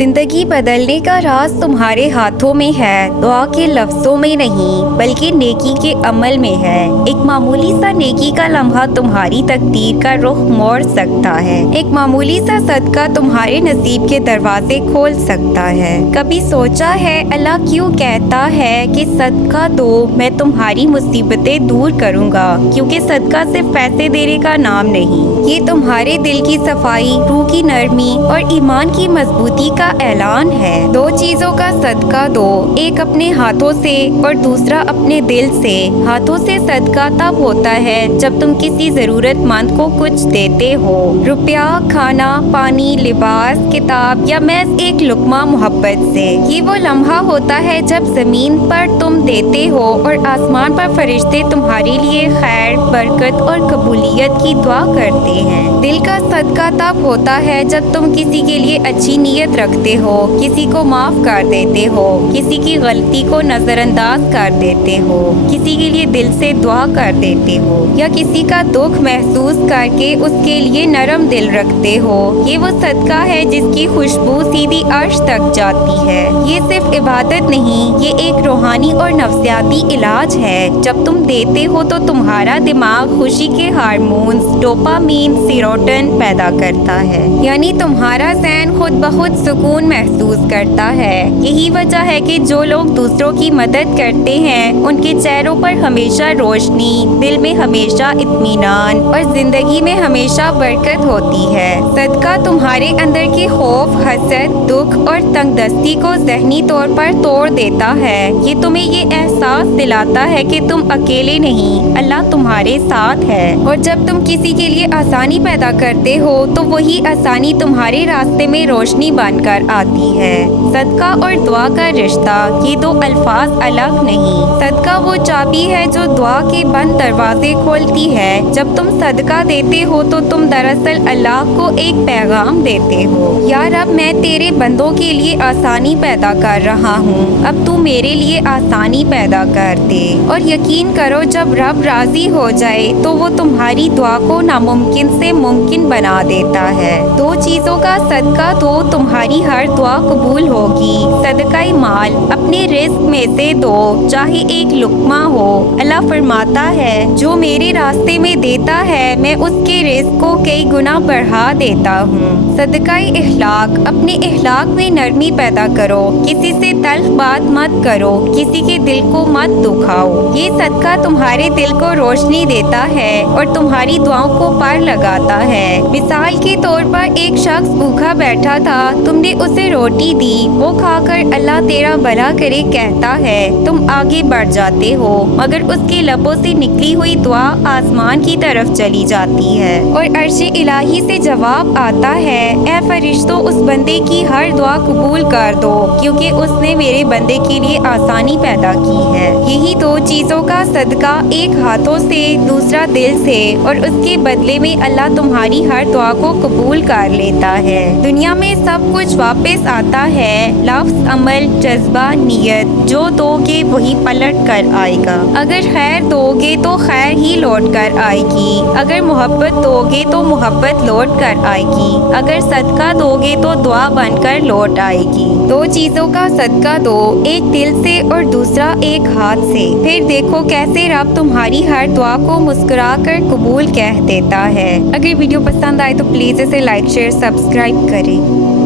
जिंदगी बदलने का राज तुम्हारे हाथों में है, दुआ के लफ्जों में नहीं बल्कि नेकी के अमल में है। एक मामूली सा नेकी का लम्हा तुम्हारी तकदीर का रुख मोड़ सकता है। एक मामूली सा सदका तुम्हारे नसीब के दरवाजे खोल सकता है। कभी सोचा है अल्लाह क्यों कहता है कि सदका दो, मैं तुम्हारी मुसीबतें दूर करूँगा? क्योंकि सदका सिर्फ पैसे देने का नाम नहीं, ये तुम्हारे दिल की सफाई, रूह की नरमी और ईमान की मजबूती का ऐलान है। दो चीजों का सदका दो, एक अपने हाथों से और दूसरा अपने दिल से। हाथों से सदका तब होता है जब तुम किसी जरूरतमंद को कुछ देते हो, रुपया, खाना, पानी, लिबास, किताब या महज एक लुकमा मोहब्बत से। ये वो लम्हा होता है जब जमीन पर तुम देते हो और आसमान पर फरिश्ते तुम्हारे लिए खैर, बरकत और कबूलियत की दुआ करते हैं। दिल का सदका तब होता है जब तुम किसी के लिए अच्छी नीयत रखते हो, किसी को माफ कर देते हो, किसी की गलती को नजरअंदाज कर देते हो, किसी के लिए दिल से दुआ कर देते हो या किसी का दुख महसूस करके उसके लिए नरम दिल रखते हो। ये वो सदका है जिसकी खुशबू सीधी अर्श तक जाती है। ये सिर्फ इबादत नहीं, ये एक रूहानी और नफ्सियाती इलाज है। जब तुम देते हो तो तुम्हारा दिमाग खुशी के हार्मोन्स डोपामीन, सेरोटोनिन पैदा करता है, यानी तुम्हारा ज़हन खुद ब खुद सुकून महसूस करता है। यही वजह है कि जो लोग दूसरों की मदद करते हैं उनके चेहरों पर हमेशा रोशनी, दिल में हमेशा इत्मीनान और जिंदगी में हमेशा बरकत होती है। सदका तुम्हारे अंदर के खौफ, हसद, दुख और तंगदस्ती को ज़हनी तौर पर तोड़ देता है। ये तुम्हें ये एहसास दिलाता है कि तुम अकेले नहीं, अल्लाह तुम्हारे साथ है। और जब तुम किसी के लिए आसानी पैदा करते हो तो वही आसानी तुम्हारे रास्ते में रोशनी बनकर आती है। सदका और दुआ का रिश्ता, ये दो अल्फाज अलग नहीं। सदका वो चाबी है जो दुआ के बंद दरवाजे खोलती है। जब तुम सदका देते हो तो तुम दरअसल अल्लाह को एक पैगाम देते हो, या रब, मैं तेरे बंदों के लिए आसानी पैदा कर रहा हूँ, अब तू मेरे लिए आसानी पैदा कर दे। और यकीन करो, जब रब राजी हो जाए तो वो तुम्हारी दुआ को नामुमकिन से मुमकिन बना देता है। दो चीजों का सदका दो, तुम्हारी हर दुआ कबूल होगी। सदकाए माल, अपने रिस्क में से दो, चाहे एक लुकमा हो। अल्लाह फरमाता है, जो मेरे रास्ते में देता है मैं उसके रिस्क को कई गुना बढ़ा देता हूँ। सदकाए इखलाक, अपने इखलाक में नरमी पैदा करो, किसी से तल्ख बात मत करो, किसी के दिल को मत दुखाओ। ये सदका तुम्हारे दिल को रोशनी देता है और तुम्हारी दुआओं को पार लगाता है। मिसाल के तौर पर एक शख्स भूखा बैठा था, तुमने उसे रोटी दी, वो खाकर अल्लाह तेरा भला करे कहता है, तुम आगे बढ़ जाते हो, मगर उसके लबों से निकली हुई दुआ आसमान की तरफ चली जाती है और अर्श इलाही से जवाब आता है, ऐ फरिश्तों, उस बंदे की हर दुआ कबूल कर दो क्योंकि उसने मेरे बंदे के लिए आसानी पैदा की है। यही दो चीजों का सदका, एक हाथों से, दूसरा दिल से, और उसके बदले में अल्लाह तुम्हारी हर दुआ को कबूल कर लेता है। दुनिया में सब कुछ वापस आता है, लफ्ज, अमल, जज्बा, नियत। जो दोगे वही पलट कर आएगा। अगर खैर दोगे तो खैर ही लौट कर आएगी, अगर मोहब्बत दोगे तो मोहब्बत लौट कर आएगी, अगर सदका दोगे तो दुआ बनकर लौट आएगी। दो चीजों का सदका दो, एक दिल से और दूसरा एक हाथ से, फिर देखो कैसे रब तुम्हारी हर दुआ को मुस्कुरा कर कबूल कह देता है। अगर वीडियो पसंद आए तो प्लीज इसे लाइक, शेयर, सब्सक्राइब करें।